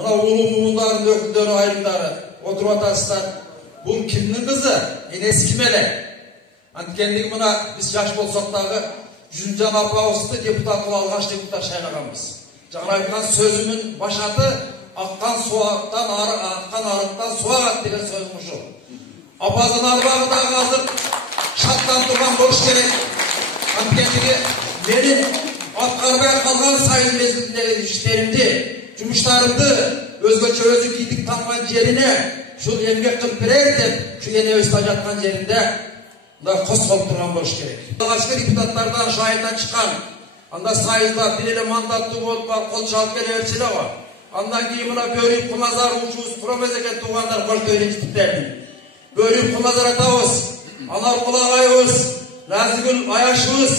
Мына улуу муундардын өкүлдөрү айрымдары отуруп атасыздар. Бул кимдин кызы? Энеси ким эле? Анткендиги мына биз жаш болсок дагы Жүзүнжан апабызды депутат кылып алгач депутат шайлаганбыз. Жана айткан сөзүмүн башаты аккан суактан аккан арыктан суу агат деген сөзүм ушул. Ападын арбагы дагы азыр шаттан турган болуш керек. Анткендиги менин аткарбай калган сайын мезгилиндеги иштеримди, жумуштарымды өзгөчө өзү кийдик тапкан жерине ушул эмгек кылып берейин деп, ушу энебиз жаткан жеринде мына козголуп турган болуш керек. Алгачкы депутаттардан ушу айылдан чыккан, анда сайылда бир эле мандаттуу болуп барып кол чалып келе берчү эле го. Андан кийин мына Бөрүк Кумазар учубуз кура эмес экен туугандар кошто электиптерди. Бөрүк Кумазар атабыз, Анаркул агайыбыз, Назигүл аяшыбыз,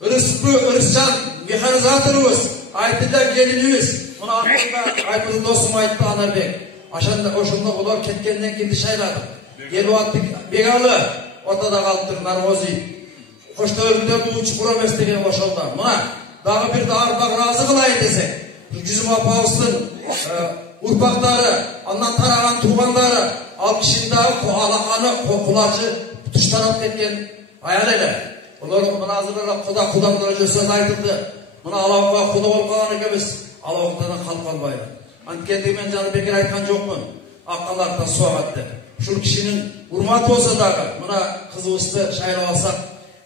Ырысжан механизаторубуз, Айтылда келинибиз, мына артында Айпыз досум айтты Анарбек. Ошондо булар кеткенден кийин шайладык. Келип аттык Бегалы ортада калыптыр Наргози. Коштойлуктарды учуп кура эмес деген ошондо. Мына дагы бир арбак ыраазы кылайын десек, Жүзүм апабыздын урпактары, андан тараган туугандары, ал кишинин дагы алаканы кулачы туштарап кеткен аял эле. Олар мына азыр эле кудамдара сөз айтылды. Мына алакка куда болуп калган экенбиз, алактан калып калбайлы. Анткенди мен жана бекер айткан жокмун. Аккалардан суу агат деп. Ушул кишинин урматы болсо дагы мына кызыбызды шайлап алсак,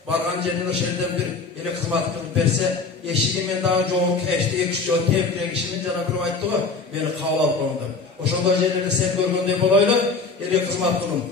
барган жеринен ошол жерден бир эле кызмат кылып берсе, эшиги мен дагы жолу кешти, 2 жол темпире кишинин жана бирөө айтты го, мени кабыл алып коюңдар. Ошондой жерлерде сен көргөндөй болойлу, эле кызмат кылым.